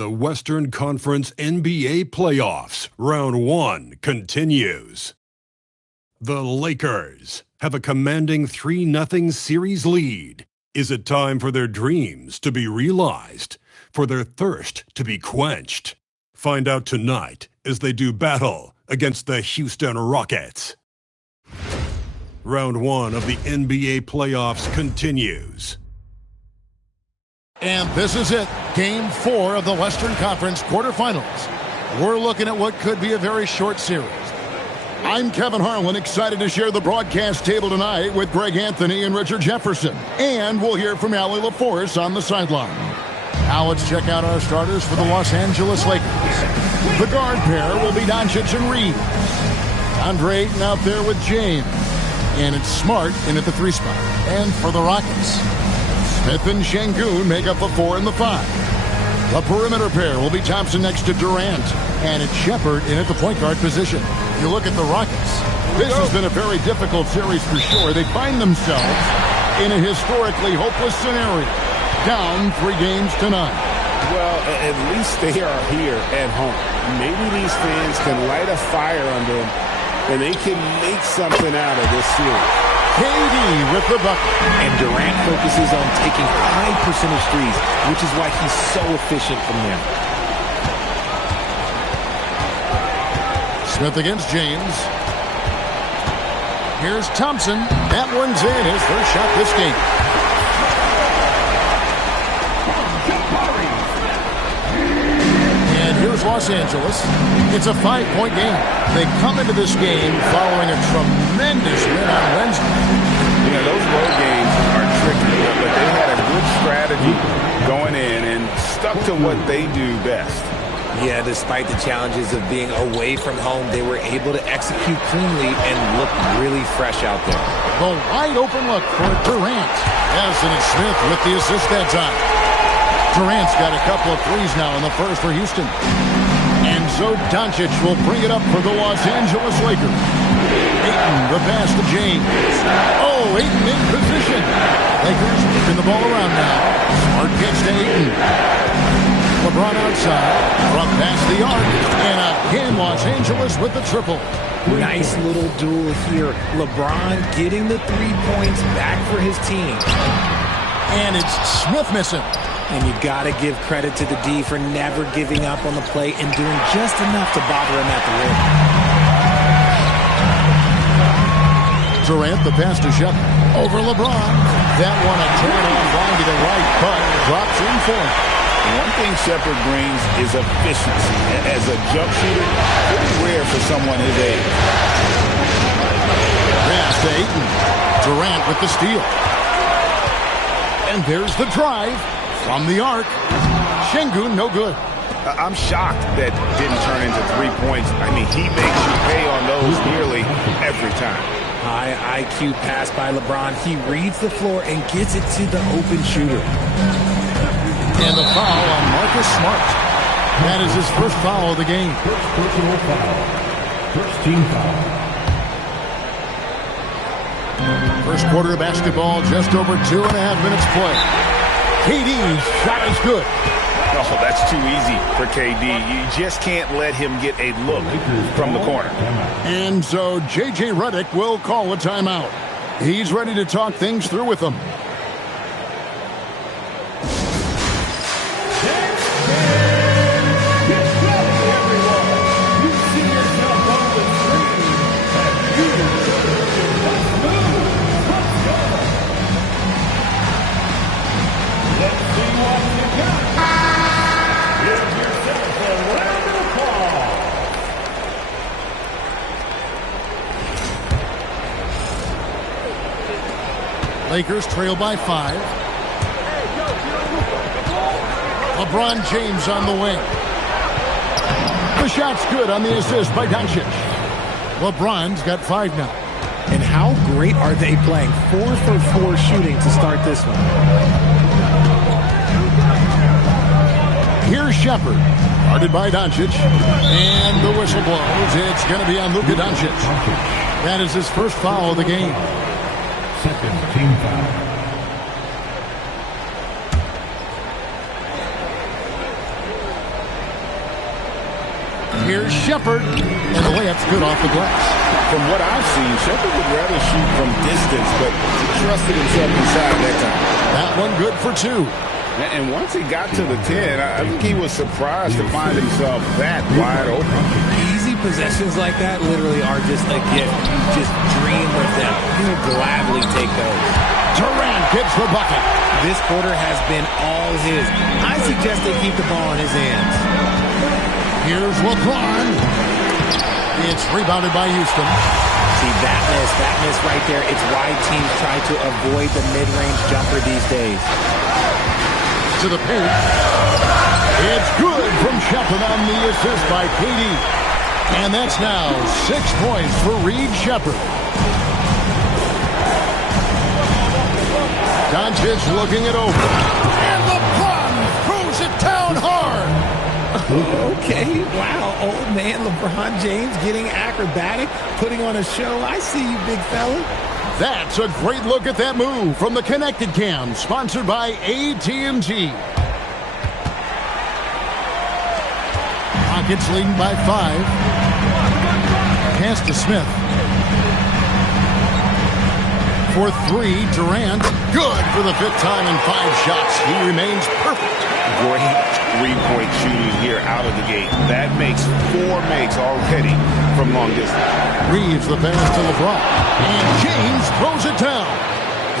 The Western Conference NBA playoffs, round 1 continues. The Lakers have a commanding 3-0 series lead. Is it time for their dreams to be realized, for their thirst to be quenched? Find out tonight as they do battle against the Houston Rockets. Round 1 of the NBA playoffs continues. And this is it, Game 4 of the Western Conference quarterfinals. We're looking at what could be a very short series. I'm Kevin Harlan, excited to share the broadcast table tonight with Greg Anthony and Richard Jefferson. And we'll hear from Allie LaForce on the sideline. Now let's check out our starters for the Los Angeles Lakers. The guard pair will be Doncic and Reed. Andre Ayton out there with James. And it's Smart in at the 3 spot. And for the Rockets, Smith and Şengün make up the 4 and the 5. The perimeter pair will be Thompson next to Durant, and it's Shepherd in at the point guard position. You look at the Rockets. This has been a very difficult series for sure. They find themselves in a historically hopeless scenario, down 3 games to none. Well, at least they are here at home. Maybe these fans can light a fire under them, and they can make something out of this series. KD with the bucket. And Durant focuses on taking high percentage threes, which is why he's so efficient from there. Smith against James. Here's Thompson. That one's in, his first shot this game. And here's Los Angeles. It's a 5-point game. They come into this game following a tremendous win on Wednesday. You know, those road games are tricky, but they had a good strategy going in and stuck to what they do best. Yeah, despite the challenges of being away from home, they were able to execute cleanly and look really fresh out there. The wide open look for Durant. Yes, and it's Smith with the assist that time. Durant's got a couple of threes now in the first for Houston. And so Doncic will bring it up for the Los Angeles Lakers. Ayton, the pass to James. Oh, Ayton in position. Lakers moving the ball around now. Smart gets to Ayton. LeBron outside, from past the arc, and again Los Angeles with the triple. Nice little duel here. LeBron getting the 3 points back for his team. And it's Smith missing. And you got to give credit to the D for never giving up on the play and doing just enough to bother him at the rim. Durant, the pass to Shepherd. Over LeBron. That one a turn-on line to the right, but drops in for him. One thing Shepherd brings is efficiency. As a jump shooter, pretty rare for someone his age. Pass to Ayton. Durant with the steal. And there's the drive from the arc. Şengün, no good. I'm shocked that didn't turn into 3 points. I mean, he makes you pay on those nearly every time. High IQ pass by LeBron. He reads the floor and gets it to the open shooter. And the foul on Marcus Smart. That is his first foul of the game. First personal foul. First team foul. First quarter of basketball, just over 2.5 minutes play. KD's shot is good. Oh, that's too easy for KD. You just can't let him get a look from the corner. And so J.J. Redick will call a timeout. He's ready to talk things through with them. Lakers trail by 5. LeBron James on the wing. The shot's good on the assist by Doncic. LeBron's got 5 now. And how great are they playing? 4 for 4 shooting to start this one. Here's Shepherd. Guarded by Doncic. And the whistle blows. It's going to be on Luka Doncic. That is his first foul of the game. Second team foul. Here's Shepard, and the layup's good off the glass. From what I've seen, Shepard would rather shoot from distance, but trusted himself inside that time. That one good for 2. And once he got to the 10, I think he was surprised to find himself that wide open. Easy possessions like that literally are just a gift. You just dream of them. He'll gladly take those. Durant gets the bucket. This quarter has been all his. I suggest they keep the ball in his hands. Here's LeBron. It's rebounded by Houston. See, that miss right there. It's why teams try to avoid the mid-range jumper these days. To the paint. It's good from Shepard on the assist by KD. And that's now 6 points for Reed Shepard. Doncic looking it over. And LeBron throws it down hard. Okay, wow. Old man LeBron James getting acrobatic, putting on a show. I see you, big fella. That's a great look at that move from the Connected Cam, sponsored by AT&T. Rockets leading by 5. Pass to Smith. For 3, Durant. Good for the 5th time in 5 shots. He remains perfect. Great three-point shooting here out of the gate. That makes 4 makes already from long distance. Reeves the pass to LeBron. And James throws it down.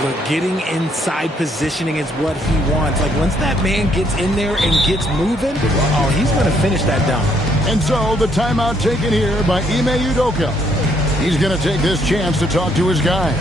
Look, getting inside positioning is what he wants. Like, once that man gets in there and gets moving, oh, he's going to finish that dunk. And so the timeout taken here by Ime Udoka. He's going to take this chance to talk to his guy.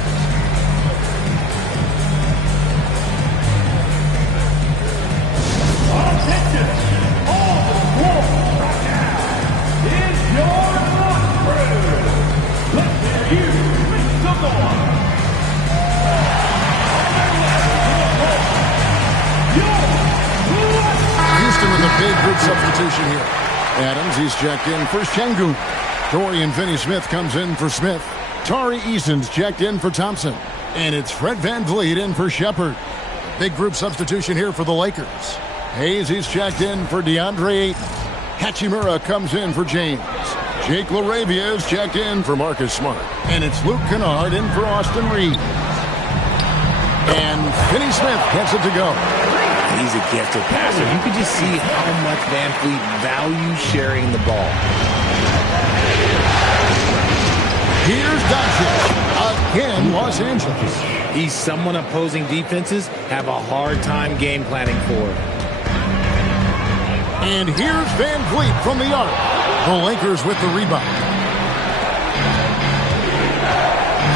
Big group substitution here. Adams, he's checked in for Şengün. Dorian Finney-Smith comes in for Smith. Tari Eason's checked in for Thompson. And it's Fred VanVleet in for Shepard. Big group substitution here for the Lakers. Hayes, he's checked in for DeAndre Ayton. Hachimura comes in for James. Jake LaRavia is checked in for Marcus Smart. And it's Luke Kennard in for Austin Reed. And Finney-Smith gets it to go. He's a gifted passer. You can just see how much VanVleet values sharing the ball. Here's Doncic. Again, Los Angeles. He's someone opposing defenses have a hard time game planning for. And here's VanVleet from the arc. The Lakers with the rebound.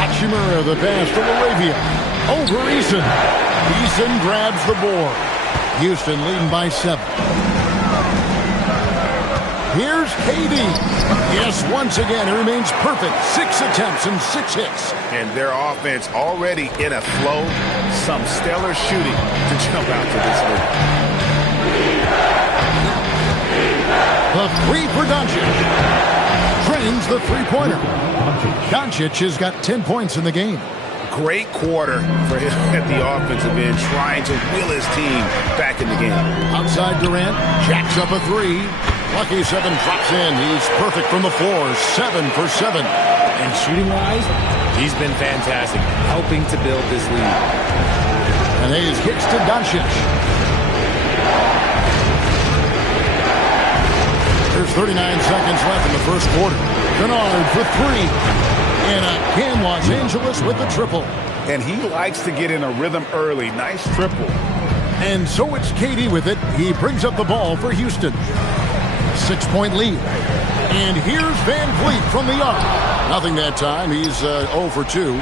Hachimura the pass to LaRavia. Over Eason. Eason grabs the board. Houston leading by 7. Here's KD. Yes, once again, he remains perfect. 6 attempts and 6 hits. And their offense already in a flow. Some stellar shooting to jump out to this lead. The 3 for Doncic. Drains the 3-pointer. Doncic has got 10 points in the game. Great quarter for him at the offensive end, trying to will his team back in the game. Outside Durant, jacks up a 3. Lucky 7 drops in. He's perfect from the floor, 7 for 7. And shooting-wise, he's been fantastic, helping to build this lead. And Hayes kicks to Doncic. There's 39 seconds left in the first quarter. Kennard for 3. And again, Los Angeles with the triple. And he likes to get in a rhythm early. Nice triple. And so it's KD with it. He brings up the ball for Houston. 6-point lead. And here's VanVleet from the arc. Nothing that time. He's 0 for 2.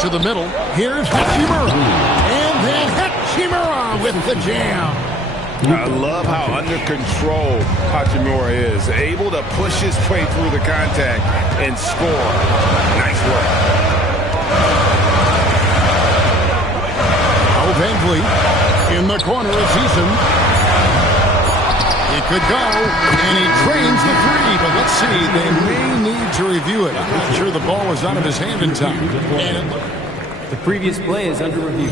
To the middle. Here's Hachimura. And then Hachimura with the jam. I love how under control Hachimura is. Able to push his way through the contact and score. Nice work. Oh, VanVleet in the corner of Eason. It could go, and he trains the 3. But let's see, they may need to review it. I'm not sure the ball was out of his hand in time. And the previous play is under review.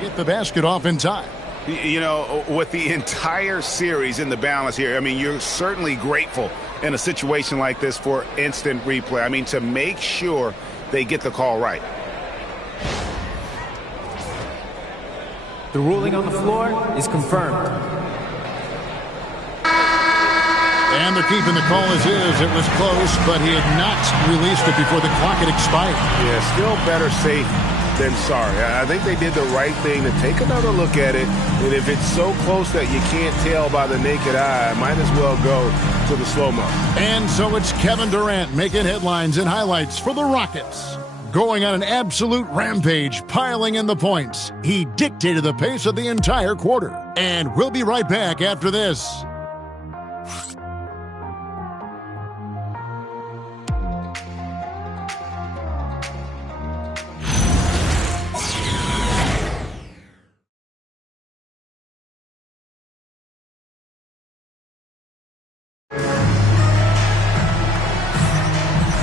Get the basket off in time. You know, with the entire series in the balance here, I mean, you're certainly grateful in a situation like this for instant replay. I mean, to make sure they get the call right. The ruling on the floor is confirmed. And they're keeping the call as is. It was close, but he had not released it before the clock had expired. Yeah, still better safe than sorry. I think they did the right thing to take another look at it. And if it's so close that you can't tell by the naked eye, might as well go to the slow-mo. And so it's Kevin Durant making headlines and highlights for the Rockets. Going on an absolute rampage, piling in the points. He dictated the pace of the entire quarter. And we'll be right back after this.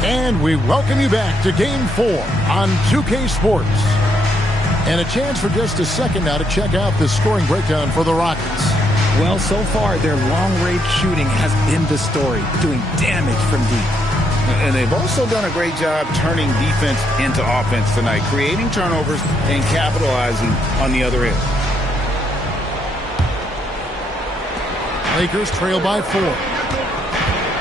And we welcome you back to Game 4 on 2K Sports. And a chance for just a second now to check out the scoring breakdown for the Rockets. Well, so far, their long-range shooting has been the story, doing damage from deep. And they've also done a great job turning defense into offense tonight, creating turnovers and capitalizing on the other end. Lakers trail by 4.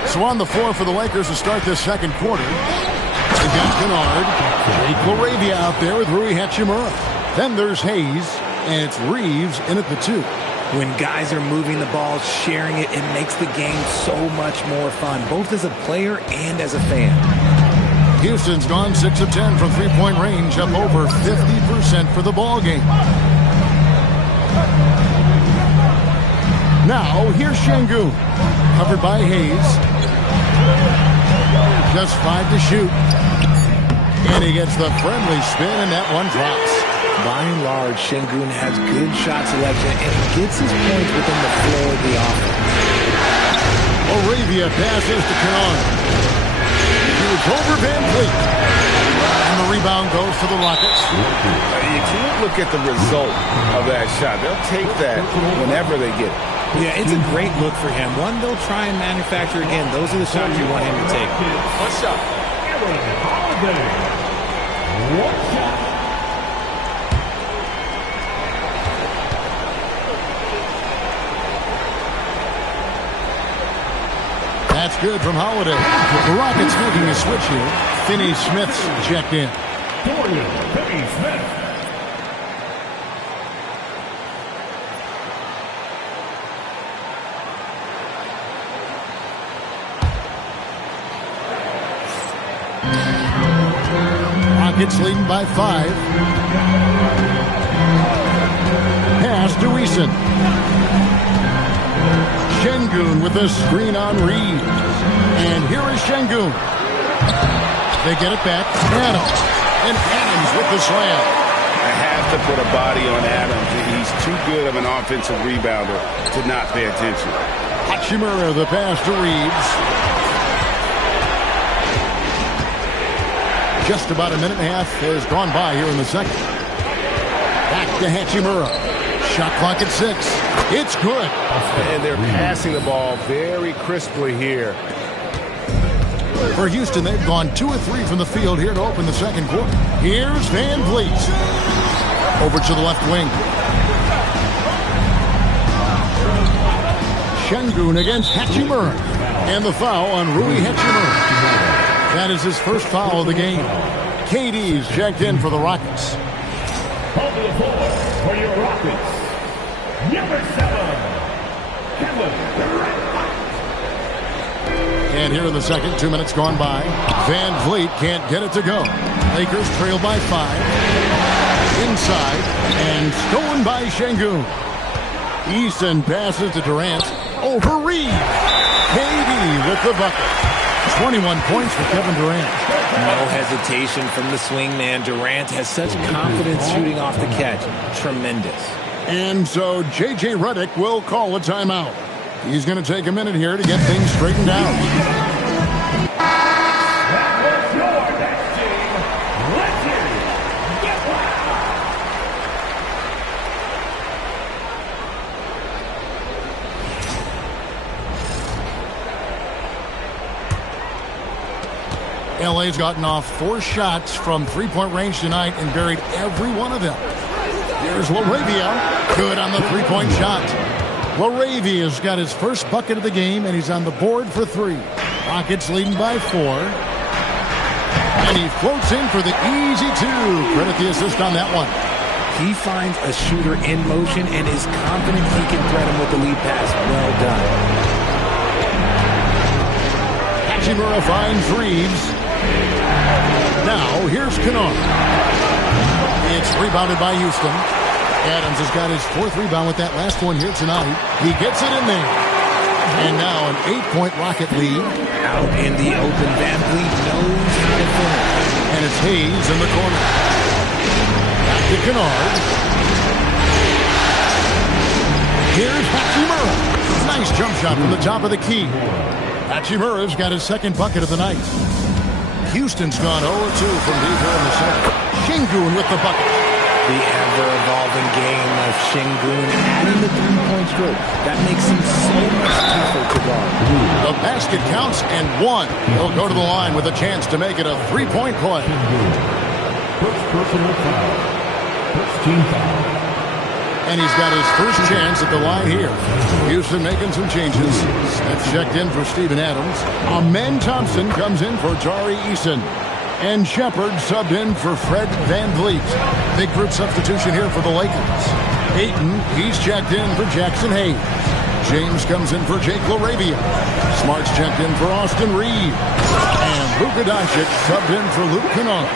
So on the floor for the Lakers to start this second quarter. Against Kennard. Jake LaRavia out there with Rui Hachimura. Then there's Hayes, and it's Reeves in at the 2. When guys are moving the ball, sharing it, it makes the game so much more fun, both as a player and as a fan. Houston's gone 6 of 10 from three-point range, up over 50% for the ball game. Now, here's Şengün, covered by Hayes. Just 5 to shoot. And he gets the friendly spin, and that one drops. By and large, Şengün has good shot selection, and he gets his points within the flow of the offense. LaRavia passes to Kennard. It's over Van Fleet. And the rebound goes to the Rockets. You can't look at the result of that shot. They'll take that whenever they get it. Yeah, it's a great look for him. One they'll try and manufacture again. Those are the shots you want him to take. One shot. One shot. That's good from Holiday. The Rockets making a switch here. Finney Smith's checked in. Dorian Finney-Smith. Rockets leading by 5. Pass to Eason. Şengün with the screen on Reeves. And here is Şengün. They get it back. Adams. And Adams with the slam. I have to put a body on Adams. He's too good of an offensive rebounder to not pay attention. Hachimura, the pass to Reeves. Just about a minute and a half has gone by here in the second. Back to Hachimura. Shot clock at 6. It's good. And they're passing the ball very crisply here. For Houston, they've gone 2 of 3 from the field here to open the second quarter. Here's Van Vliet. Over to the left wing. Şengün against Hachimura. And the foul on Rui Hachimura. That is his first foul of the game. KD's checked in for the Rockets. On the floor for your Rockets, number 7, Kevin Durant. And here in the second, 2 minutes gone by. Van Vliet can't get it to go. Lakers trail by 5. Inside, and stolen by Şengün. Eason passes to Durant. Over Reeves. KD with the bucket. 21 points for Kevin Durant. No hesitation from the swingman. Durant has such confidence shooting off the catch. Tremendous. And so J.J. Redick will call a timeout. He's going to take a minute here to get things straightened out. That was your next game. Let's hear it. Get LA's gotten off 4 shots from three-point range tonight and buried every one of them. Here's LaRavia. Good on the three-point shot. LaRavia's got his first bucket of the game, and he's on the board for 3. Rockets leading by 4. And he floats in for the easy 2. Credit the assist on that one. He finds a shooter in motion and is confident he can threat him with the lead pass. Well done. Hachimura finds Reeves. Now, here's Kennard. It's rebounded by Houston. Adams has got his 4th rebound with that last one here tonight. He gets it in there. And now an 8-point Rocket lead. Out in the open, Van Vliet knows how to finish. And it's Hayes in the corner. Back to Kennard. Here's Hachimura. Nice jump shot from the top of the key. Hachimura's got his 2nd bucket of the night. Houston's gone 0-2 from deep here in the 7th. Şengün with the bucket. The ever-evolving game of Şengün adding the 3-point stroke. That makes him so much tougher to guard. The basket counts and 1. He'll go to the line with a chance to make it a 3-point play. First personal foul. First team foul. And he's got his first chance at the line here. Houston making some changes. Smith checked in for Steven Adams. Amen Thompson comes in for Tari Eason. And Shepard subbed in for Fred Van Vliet. Big group substitution here for the Lakers. Ayton, he's checked in for Jackson Hayes. James comes in for Jake LaRavia. Smart's checked in for Austin Reeves. And Luka Doncic subbed in for Luke Kennard.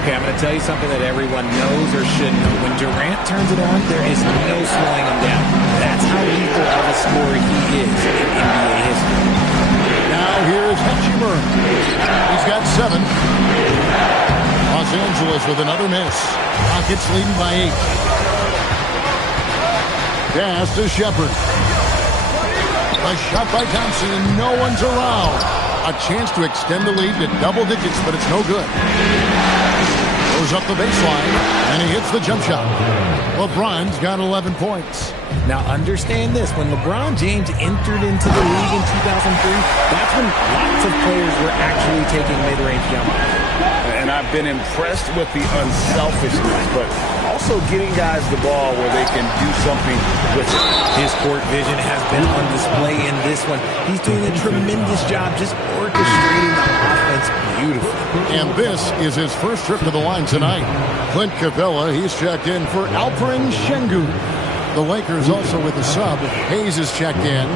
Okay, I'm going to tell you something that everyone knows or should know. When Durant turns it on, there is no slowing him down. That's how lethal of a scorer he is in NBA history. Now here's Hachimura. He's got 7. Los Angeles with another miss. Rockets leading by 8. Pass to Shepard. A shot by Thompson, and no one's around. A chance to extend the lead to double digits, but it's no good. Goes up the baseline, and he hits the jump shot. LeBron's got 11 points. Now understand this, when LeBron James entered into the league in 2003, that's when lots of players were actually taking mid-range jumpers. And I've been impressed with the unselfishness, but also getting guys the ball where they can do something with it. His court vision has been on display in this one. He's doing a tremendous job just orchestrating the offense beautifully. And this is his first trip to the line tonight. Clint Capella, he's checked in for Alperen Şengün. The Lakers also with a sub. Hayes is checked in.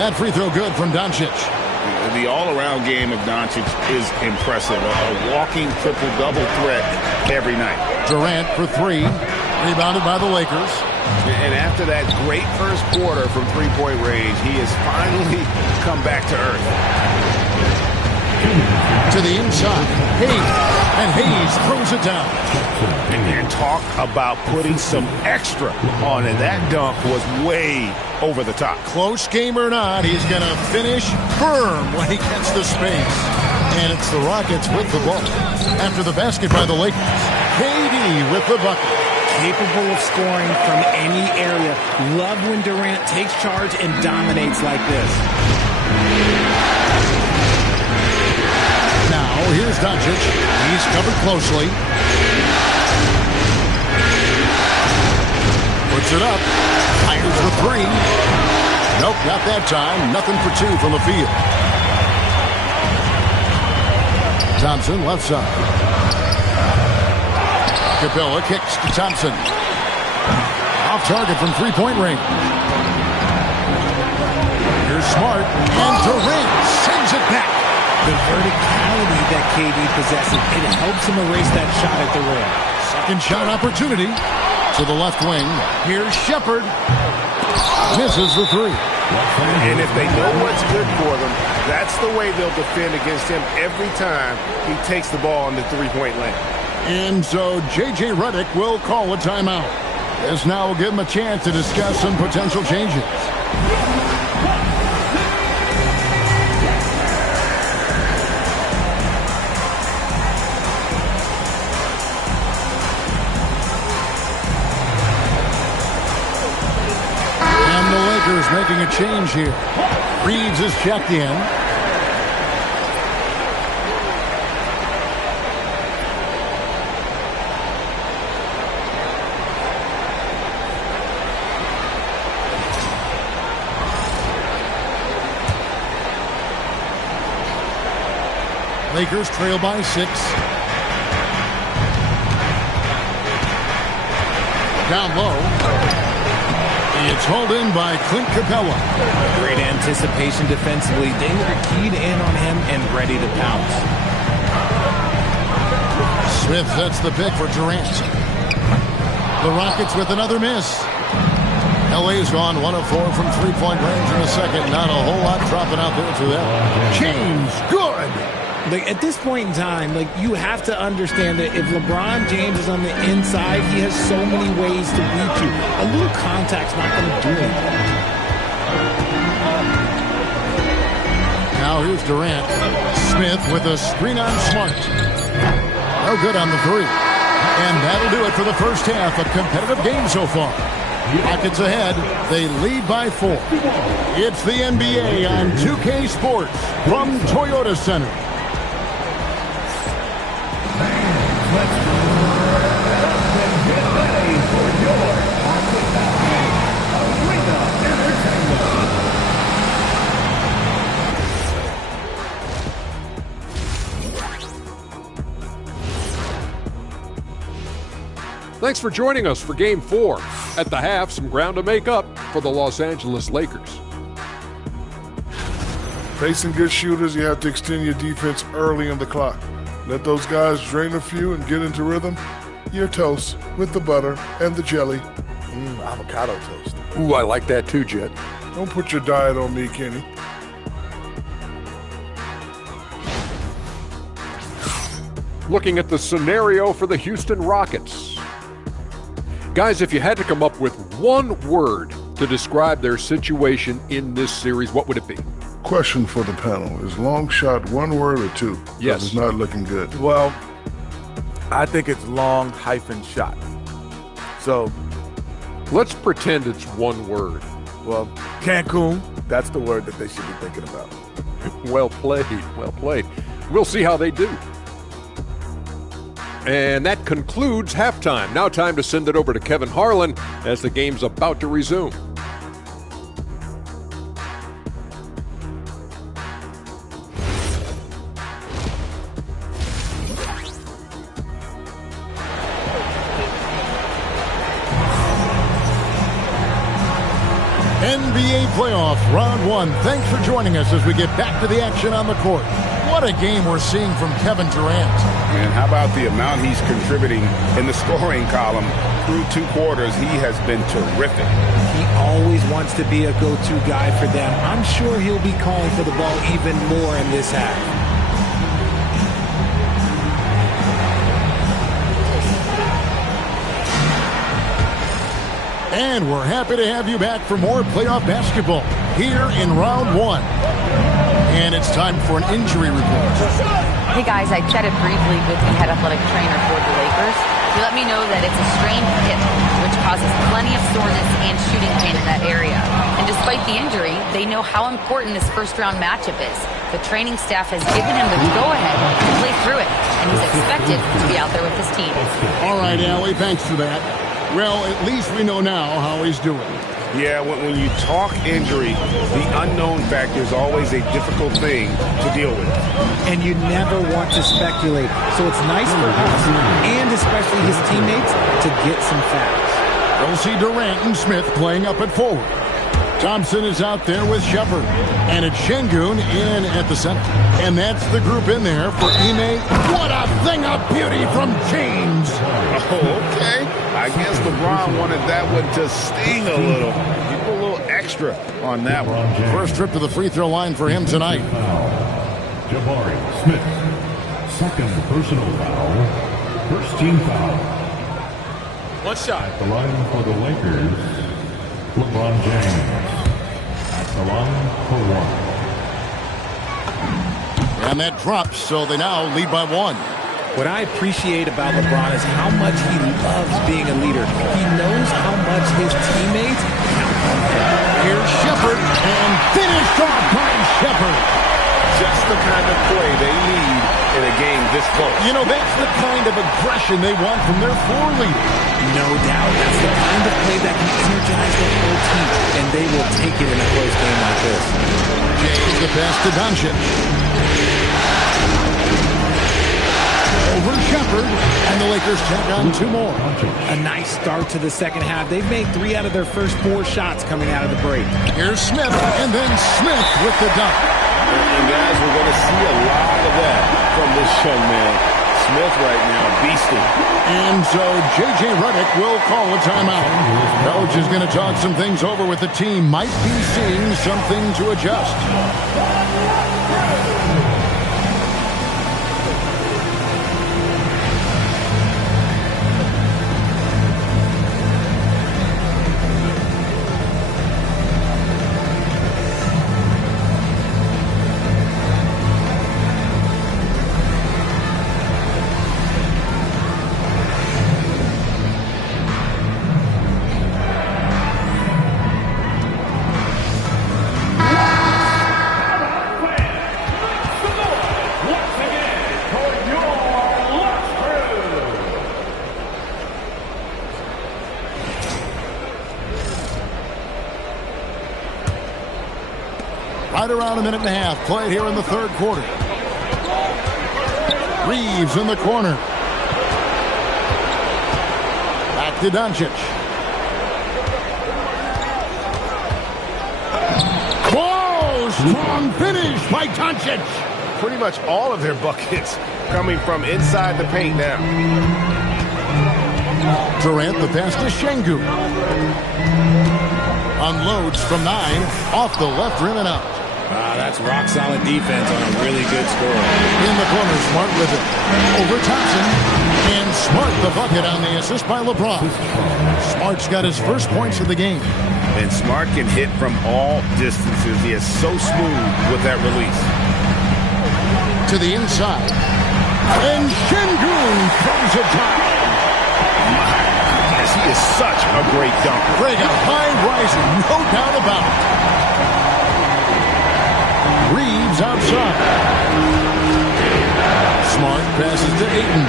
That free throw good from Doncic. The all-around game of Doncic is impressive. A walking triple-double threat every night. Durant for 3. Rebounded by the Lakers. And after that great first quarter from three-point range, he has finally come back to earth. To the inside. Hayes. And Hayes throws it down. And talk about putting some extra on it. That dunk was way over the top. Close game or not, he's going to finish firm when he gets the space. And it's the Rockets with the ball. After the basket by the Lakers, KD with the bucket. Capable of scoring from any area. Love when Durant takes charge and dominates like this. Now, here's Doncic. He's covered closely. Puts it up. Fires for 3. Nope, not that time. Nothing for 2 from the field. Thompson, left side. Capella kicks to Thompson. Off target from three-point range. Here's Smart. And Durant sends it back. The verticality that KD possesses, it helps him erase that shot at the rim. Second shot opportunity to the left wing. Here's Shepard. Misses the 3. And if they know what's good for them, that's the way they'll defend against him every time he takes the ball in the three-point lane. And so J.J. Redick will call a timeout. This now will give him a chance to discuss some potential changes. change here. Reeves is checked in. Lakers trail by 6. Down low. It's hauled in by Clint Capella. Great anticipation defensively. They were keyed in on him and ready to pounce. Smith sets the pick for Durant. The Rockets with another miss. LA's gone 1 of 4 from three-point range in the second. Not a whole lot dropping out there for them. James, good. Like, at this point in time, like, you have to understand that if LeBron James is on the inside, he has so many ways to beat you. A little contact's not going to do anything. Now here's Durant. Smith with a screen on Smart. No good on the 3. And that'll do it for the first half. A competitive game so far. Rockets ahead. They lead by 4. It's the NBA on 2K Sports from Toyota Center. Thanks for joining us for Game 4. At the half, some ground to make up for the Los Angeles Lakers. Facing good shooters, you have to extend your defense early in the clock. Let those guys drain a few and get into rhythm. Your toast with the butter and the jelly. Avocado toast. Ooh, I like that too, Jet. Don't put your diet on me, Kenny. Looking at the scenario for the Houston Rockets. Guys, if you had to come up with one word to describe their situation in this series, what would it be? Question for the panel. Is long shot one word or two? Yes. It's not looking good. Well, I think it's long hyphen shot. So, let's pretend it's one word. well, Cancun, that's the word that they should be thinking about. Well played, well played. We'll see how they do. And that concludes halftime. Now time to send it over to Kevin Harlan as the game's about to resume. NBA playoffs, round 1. Thanks for joining us as we get back to the action on the court. What a game we're seeing from Kevin Durant. And how about the amount he's contributing in the scoring column through 2 quarters? He has been terrific. He always wants to be a go-to guy for them. I'm sure he'll be calling for the ball even more in this half. And we're happy to have you back for more playoff basketball here in round 1. And it's time for an injury report. Hey guys, I chatted briefly with the head athletic trainer for the Lakers. He let me know that it's a strained hip, which causes plenty of soreness and shooting pain in that area. And despite the injury, they know how important this first-round matchup is. The training staff has given him the go-ahead to play through it, and he's expected to be out there with his team. All right, Allie, thanks for that. Well, at least we know now how he's doing. Yeah, when you talk injury, the unknown factor is always a difficult thing to deal with. And you never want to speculate. So it's nice for us, and especially his teammates, to get some facts. We'll see Durant and Smith playing up at forward. Thompson is out there with Shepard. And it's Şengün in at the center. And that's the group in there for Ime. What a thing of beauty from James. Oh, okay. I guess LeBron wanted that one to sting a little. You put a little extra on that one. First trip to the free throw line for him tonight. Jabari Smith. Second personal foul. First team foul. One shot. The line for the Lakers, LeBron James. At the line for 1. And that drops, so they now lead by 1. What I appreciate about LeBron is how much he loves being a leader. He knows how much his teammates count on him. Here's Shepard, and finished off by Shepard. Just the kind of play they need in a game this close. You know, that's the kind of aggression they want from their floor leader. No doubt. That's the kind of play that can energize the whole team, and they will take it in a close game like this. James the pass to Doncic. Over Shepard, and the Lakers tack on 2 more. A nice start to the second half. They've made 3 out of their first 4 shots coming out of the break. Here's Smith, and then Smith with the dunk. And guys, we're going to see a lot of that from this young man. Smith right now, beasting. And so J.J. Redick will call a timeout. Coach is going to talk some things over with the team. Might be seeing something to adjust. Right around a minute and a half played here in the third quarter. Reeves in the corner. Back to Doncic. Whoa! Strong finish by Doncic. Pretty much all of their buckets coming from inside the paint now. Durant the pass to Şengün. Unloads from 9, off the left rim and out. That's rock-solid defense on a really good score. In the corner, Smart with it. Over Thompson. And Smart the bucket on the assist by LeBron. Smart's got his first points of the game. And Smart can hit from all distances. He is so smooth with that release. To the inside. And Şengün throws it down. He is such a great dunker. Greg, a high riser, no doubt about it. Reeves outside. Smart passes to Ayton.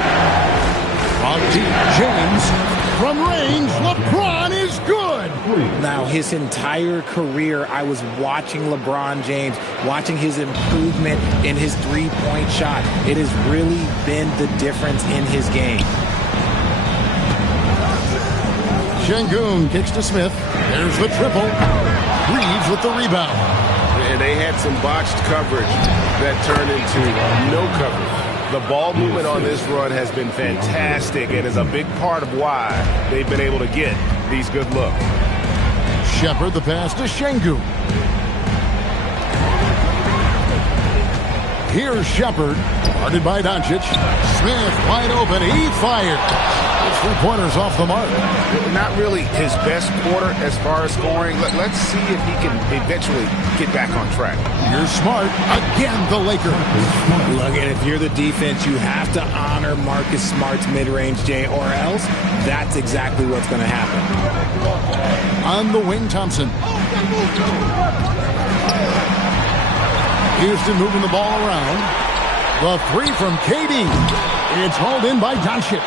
Out deep, James. From range, LeBron is good. Now, his entire career, I was watching LeBron James, watching his improvement in his three-point shot. It has really been the difference in his game. Şengün kicks to Smith. There's the triple. Reeves with the rebound. And they had some botched coverage that turned into no coverage. The ball movement on this run has been fantastic and is a big part of why they've been able to get these good looks. Shepard the pass to Şengün. Here's Shepard, guarded by Doncic. Smith wide open. He fired. 3-pointers off the mark. Not really his best quarter as far as scoring. Let's see if he can eventually get back on track. You're Smart. Again, the Lakers. Look, and if you're the defense, you have to honor Marcus Smart's mid-range, Jay, or else that's exactly what's going to happen. On the wing, Thompson. Houston moving the ball around. The 3 from KD. It's hauled in by Doncic.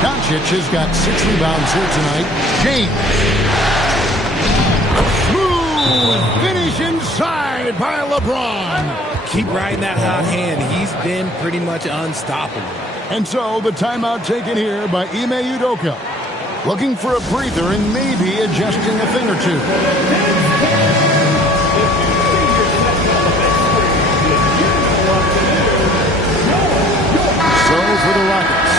Doncic has got 6 rebounds here tonight. James. Smooth finish inside by LeBron. Keep riding that hot hand. He's been pretty much unstoppable. And so the timeout taken here by Ime Udoka. Looking for a breather and maybe adjusting a thing or two. So for the Rockets,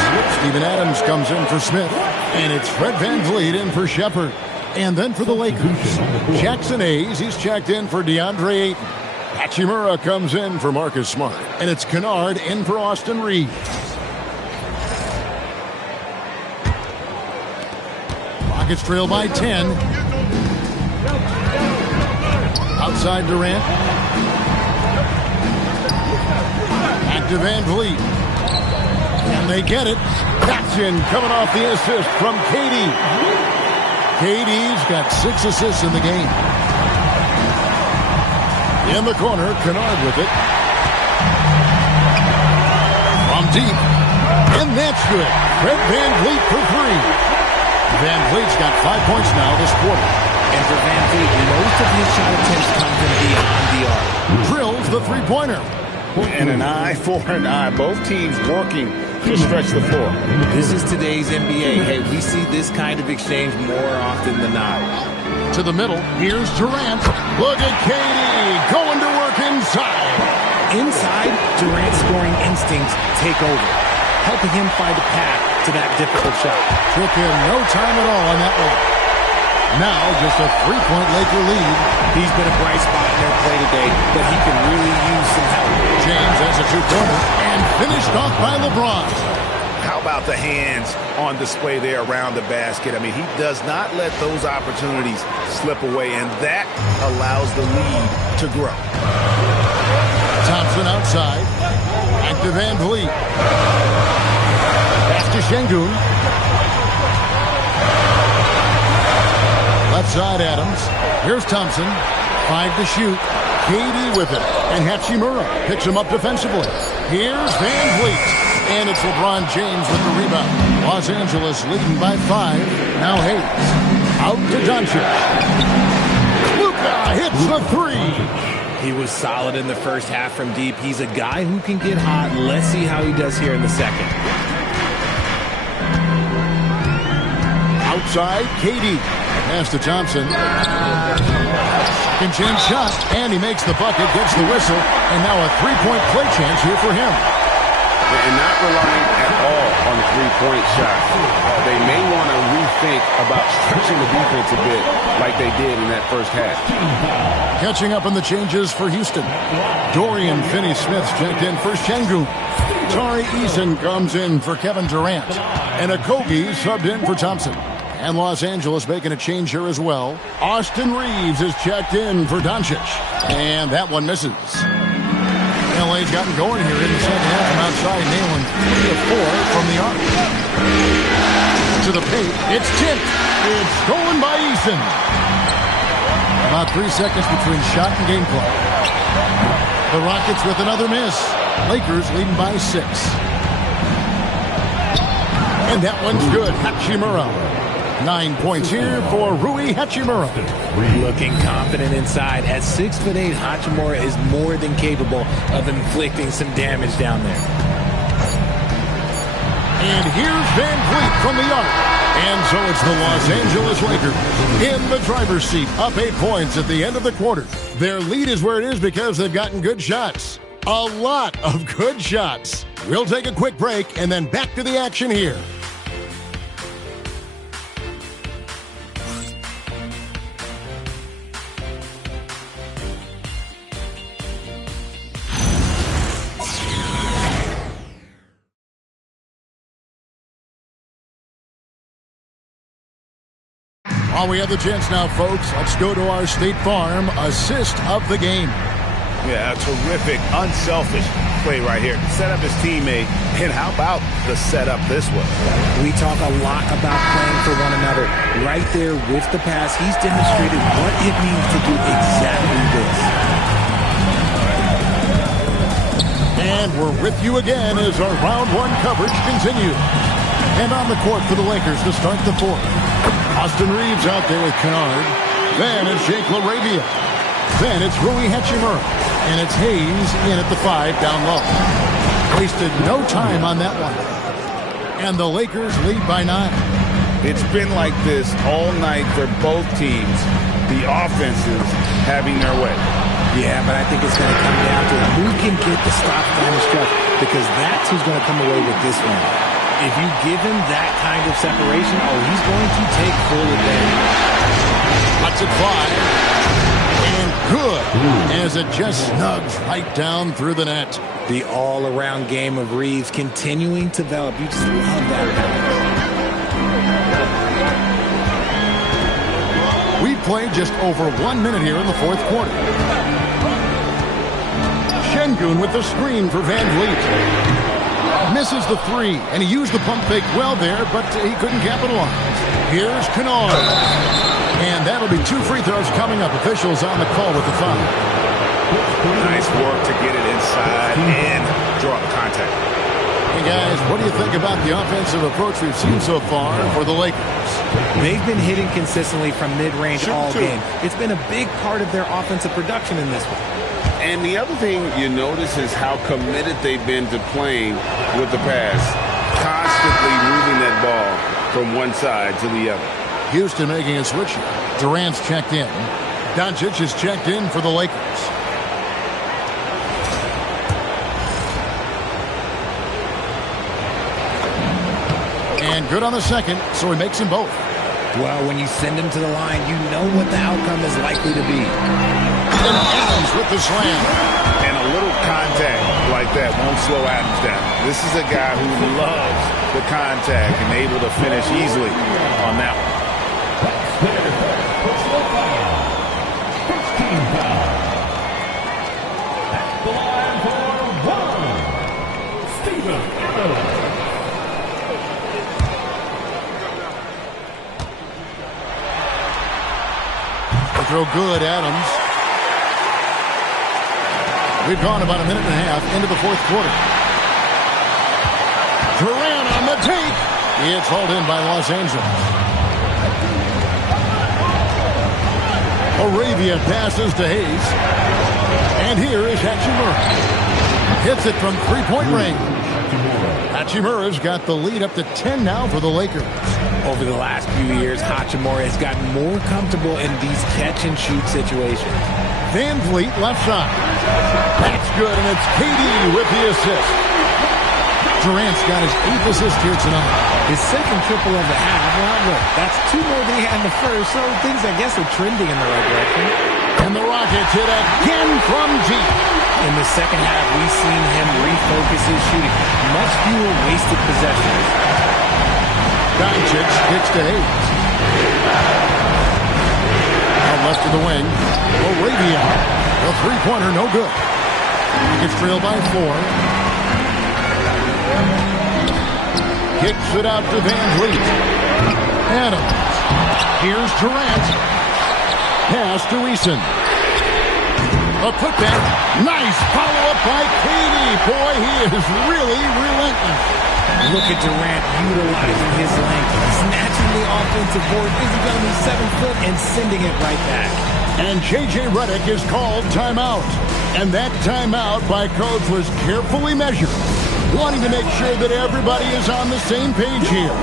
Steven Adams comes in for Smith, and it's Fred VanVleet in for Shepard. And then for the Lakers, Jackson Hayes, he's checked in for DeAndre Ayton. Hachimura comes in for Marcus Smart, and it's Kennard in for Austin Reeves. Rockets trail by 10. Outside Durant. Back to VanVleet. And they get it. Jackson coming off the assist from KD. KD's got 6 assists in the game. In the corner, Kennard with it. From deep. And that's good. Fred VanVleet for 3. VanVleet's got 5 points now this quarter. And for VanVleet, most of his shot attempts come from beyond the arc. Drills the three-pointer. And an eye for an eye. Both teams working to stretch the floor. This is today's NBA. Hey, we see this kind of exchange more often than not. To the middle, here's Durant. Look at KD going to work inside. Inside, Durant's scoring instincts take over, helping him find a path to that difficult shot. Took him no time at all on that one. Now just a 3-point Laker lead. He's been a bright spot in their play today, but he can really use some help. James has a 2-pointer and finished off by LeBron. How about the hands on display there around the basket? I mean, he does not let those opportunities slip away, and that allows the lead to grow. Thompson outside. Back to VanVleet. Pass to Şengün. Left side, Adams. Here's Thompson. 5 to shoot. KD with it. And Hachimura picks him up defensively. Here's VanVleet. And it's LeBron James with the rebound. Los Angeles leading by 5. Now Hayes. Out to Doncic. Luka hits the 3. He was solid in the first half from deep. He's a guy who can get hot. Let's see how he does here in the second. Outside, KD. Pass to Thompson. Second chance shot. And he makes the bucket, gets the whistle. And now a 3-point play chance here for him. And not relying at all on the three-point shot. They may want to rethink about stretching the defense a bit like they did in that first half. Catching up on the changes for Houston. Dorian Finney-Smith checked in for Şengün. Tari Eason comes in for Kevin Durant. And Okogie subbed in for Thompson. And Los Angeles making a change here as well. Austin Reeves is checked in for Doncic. And that one misses. LA's gotten going here in the second half from outside, nailing 3 of 4 from the arc. To the paint, it's tipped. It's stolen by Eason. About 3 seconds between shot and game clock. The Rockets with another miss. Lakers leading by 6. And that one's good. Hachimura. 9 points here for Rui Hachimura. Looking confident inside. At 6'8", Hachimura is more than capable of inflicting some damage down there. And here's VanVleet from the arc. And so it's the Los Angeles Lakers in the driver's seat, up 8 points at the end of the quarter. Their lead is where it is because they've gotten good shots. A lot of good shots. We'll take a quick break and then back to the action here. While we have the chance now, folks, let's go to our State Farm assist of the game. Yeah, a terrific, unselfish play right here. Set up his teammate, and how about the setup this way? We talk a lot about playing for one another. Right there with the pass, he's demonstrated what it means to do exactly this. And we're with you again as our round 1 coverage continues. And on the court for the Lakers to start the 4th. Austin Reeves out there with Kennard. Then it's Jake LaRavia. Then it's Rui Hachimura. And it's Hayes in at the 5 down low. Wasted no time on that one. And the Lakers lead by 9. It's been like this all night for both teams. The offenses having their way. Yeah, but I think it's going to come down to who can get the stop down the stretch, because that's who's going to come away with this one. If you give him that kind of separation, he's going to take full advantage. Lets it fly. And good, as it just snugs right down through the net. The all-around game of Reeves continuing to develop. You just love that. We've played just over 1 minute here in the 4th quarter. Şengün with the screen for VanVleet. Misses the three, and he used the pump fake well there, but he couldn't capitalize. Here's Kennard. And that'll be 2 free throws coming up. Officials on the call with the foul. Nice work to get it inside and draw the contact. Hey, guys, what do you think about the offensive approach we've seen so far for the Lakers? They've been hitting consistently from mid-range all game. It's been a big part of their offensive production in this one. And the other thing you notice is how committed they've been to playing with the pass. Constantly moving that ball from one side to the other. Houston making a switch. Durant's checked in. Doncic is checked in for the Lakers. And good on the second, so he makes them both. Well, when you send him to the line, you know what the outcome is likely to be. And Adams with the slam. And a little contact like that won't slow Adams down. This is a guy who loves the contact and able to finish easily on that one. They throw good, Adams. We've gone about a minute and a half into the fourth quarter. Durant on the take. It's hauled in by Los Angeles. Arabia passes to Hayes. And here is Hachimura. Hits it from three-point range. Hachimura's got the lead up to 10 now for the Lakers. Over the last few years, Hachimura has gotten more comfortable in these catch-and-shoot situations. Van Vliet left side. That's good, and it's KD with the assist. Durant's got his 8th assist here tonight. His second triple of the half. Well, look, that's 2 more than he had in the first, so things, I guess, are trending in the right direction. And the Rockets hit again from deep. In the second half, we've seen him refocus his shooting. Much fewer wasted possessions. Doncic kicks to Hayes. Out left of the wing. Arabia. The three-pointer, no good. Gets trailed by 4. Kicks it out to Van Vliet. Adams. Here's Durant. Pass to Eason. A putback. Nice follow-up by KD. Boy, he is really relentless. Look at Durant utilizing his length, snatching the offensive board, isn't going to be 7 foot, and sending it right back. And J.J. Redick is called timeout. And that timeout by coach was carefully measured, wanting to make sure that everybody is on the same page here.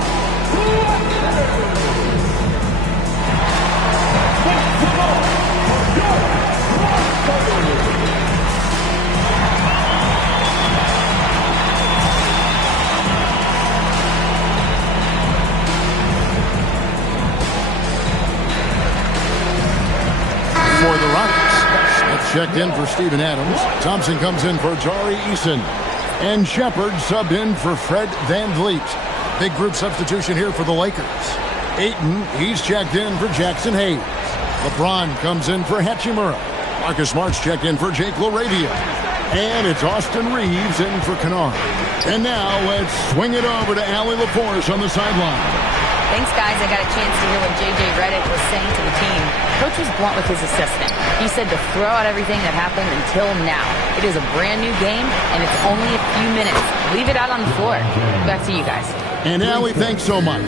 For the Rockets, Smith checked in for Steven Adams. Thompson comes in for Jari Eason. And Shepard subbed in for Fred Van Vliet. Big group substitution here for the Lakers. Ayton, he's checked in for Jackson Hayes. LeBron comes in for Hachimura. Marcus Smart's checked in for Jake LaRavia. And it's Austin Reeves in for Kennard. And now let's swing it over to Allie LaForce on the sideline. Thanks, guys. I got a chance to hear what J.J. Redick was saying to the team. Coach was blunt with his assessment. He said to throw out everything that happened until now. It is a brand new game, and it's only a few minutes. Leave it out on the floor. Back to you guys. And Allie, thanks so much.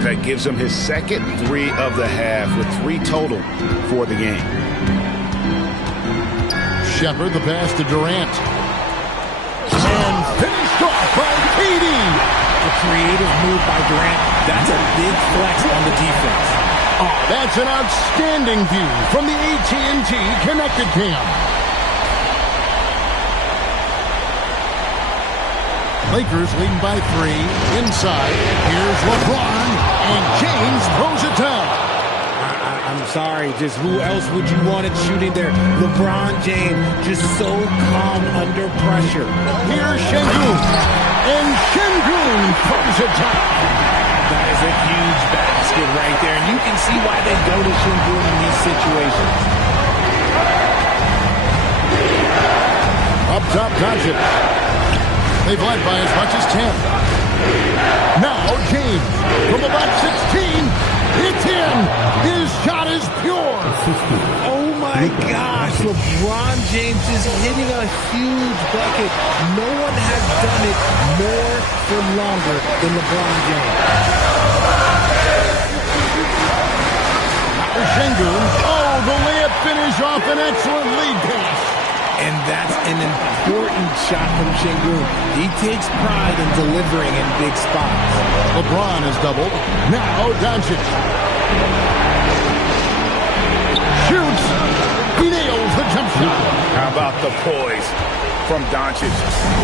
That gives him his second 3 of the half with 3 total for the game. Shepard, the pass to Durant. And finished off by KD. A creative move by Durant. That's a big flex on the defense. Oh, that's an outstanding view from the AT&T Connected Cam. Lakers leading by 3. Inside, here's LeBron, and James throws it down. I'm sorry, just who else would you want it shooting there? LeBron James, just so calm under pressure. Here's Şengün, and Şengün throws it down. That is a huge basket right there, and you can see why they go to Şengün in these situations. Up top, Doncic. They've led by as much as 10. Now James from about 16. It's in. His shot is pure. Oh my gosh, LeBron James is hitting a huge bucket. No one has done it more for longer than LeBron James. Sengun. Oh, the layup finish off an excellent lead pass. And that's an important shot from Sengun. He takes pride in delivering in big spots. LeBron is doubled. Now Doncic. Shoots. He nails the jump shot. How about the poise from Doncic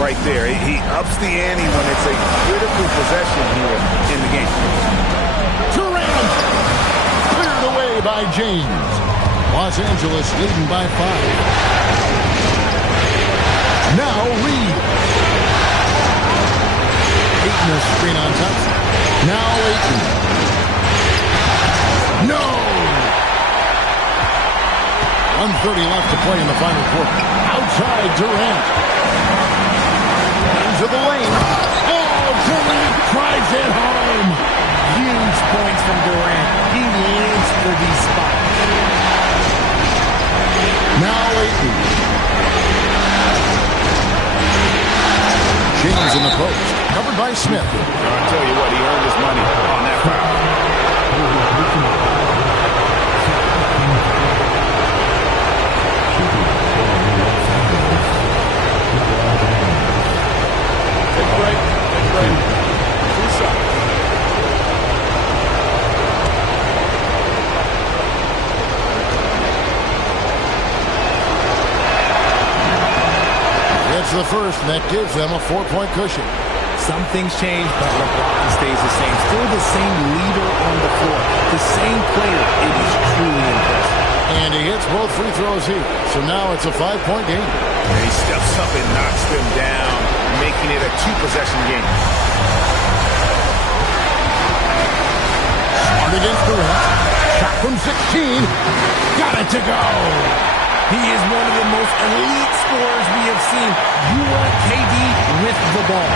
right there? He ups the ante when it's a critical possession here in the game. Durant. Cleared away by James. Los Angeles leading by 5. Now Reed. Ayton is screen on top. Now Ayton. No! 1:30 left to play in the final quarter. Outside Durant. Into the lane. Oh, Durant drives it home. Huge points from Durant. He lives for these spots. Now Ayton. James in the post. Covered by Smith. I'll tell you what, he earned his money on that foul. Take a break. Take a break. It's the first, and that gives them a 4-point cushion. Some things change, but LeBron stays the same. Still the same leader on the floor. The same player. It is truly impressive. And he hits both free throws here. So now it's a 5-point game. And he steps up and knocks them down, making it a 2-possession game. Smart against Durant. Shot from 16. Got it to go. He is one of the most elite scorers we have seen. You want KD with the ball.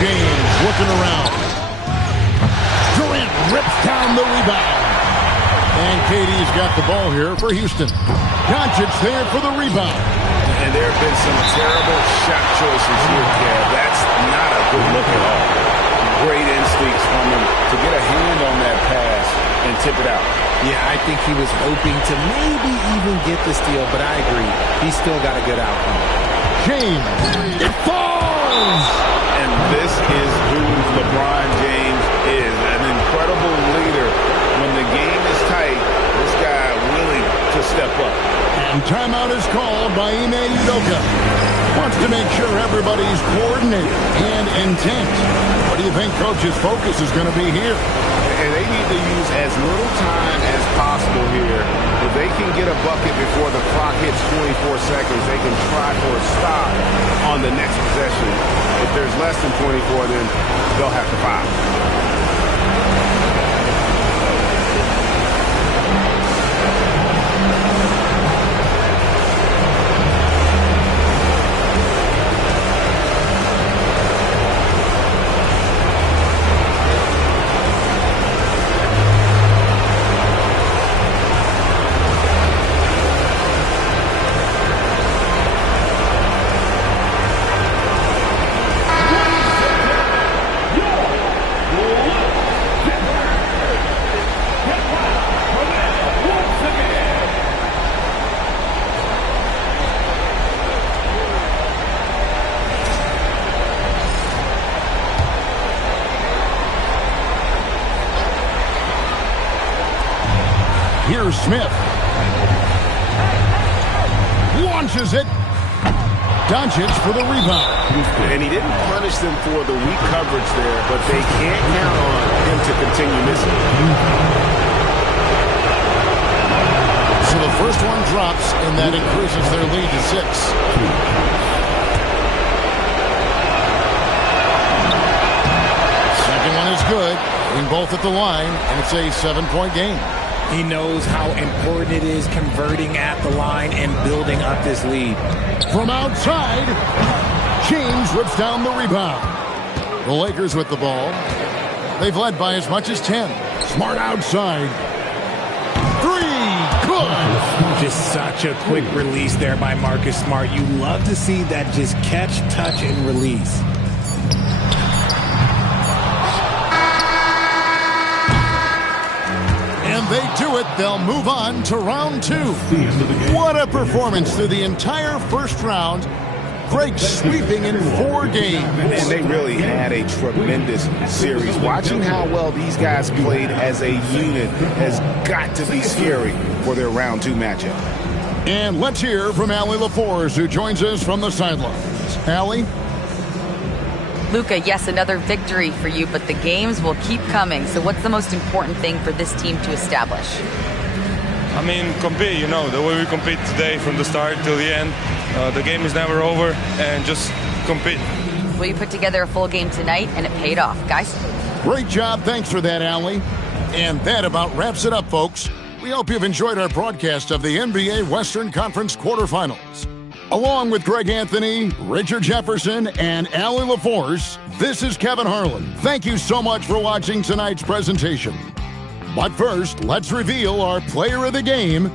James looking around. Durant rips down the rebound. And KD's got the ball here for Houston. Doncic there for the rebound. And there have been some terrible shot choices here, Kev. That's not a good look at all. Great instincts from him to get a hand on that pass and tip it out. Yeah, I think he was hoping to maybe even get the steal, but I agree. He's still got a good outcome. James. It falls! And this is who LeBron James is. An incredible leader. When the game is tight, this guy willing to step up. And timeout is called by Ime Udoka. Wants to make sure everybody's coordinated and intent. What do you think Coach's focus is going to be here? And they need to use as little time as possible here. If they can get a bucket before the clock hits 24 seconds, they can try for a stop on the next possession. If there's less than 24, then they'll have to foul. Here's Smith. Launches it. Doncic for the rebound. And he didn't punish them for the weak coverage there, but they can't count on him to continue missing. So the first one drops, and that increases their lead to 6. Second one is good. Hitting both at the line, and it's a 7-point game. He knows how important it is converting at the line and building up this lead. From outside, James rips down the rebound. The Lakers with the ball. They've led by as much as 10. Smart outside. Three, good. Just such a quick release there by Marcus Smart. You love to see that just catch, touch, and release. And they do it. They'll move on to round 2. What a performance through the entire first round. Drake sweeping in 4 games. And they really had a tremendous series. Watching how well these guys played as a unit has got to be scary for their round 2 matchup. And let's hear from Allie LaForce, who joins us from the sidelines. Allie? Luka, yes, another victory for you, but the games will keep coming. So what's the most important thing for this team to establish? I mean, compete, you know, the way we compete today from the start till the end. The game is never over, and just compete. Well, you put together a full game tonight, and it paid off. Guys? Great job. Thanks for that, Allie. And that about wraps it up, folks. We hope you've enjoyed our broadcast of the NBA Western Conference quarterfinals. Along with Greg Anthony, Richard Jefferson, and Allie LaForce, this is Kevin Harlan. Thank you so much for watching tonight's presentation. But first, let's reveal our player of the game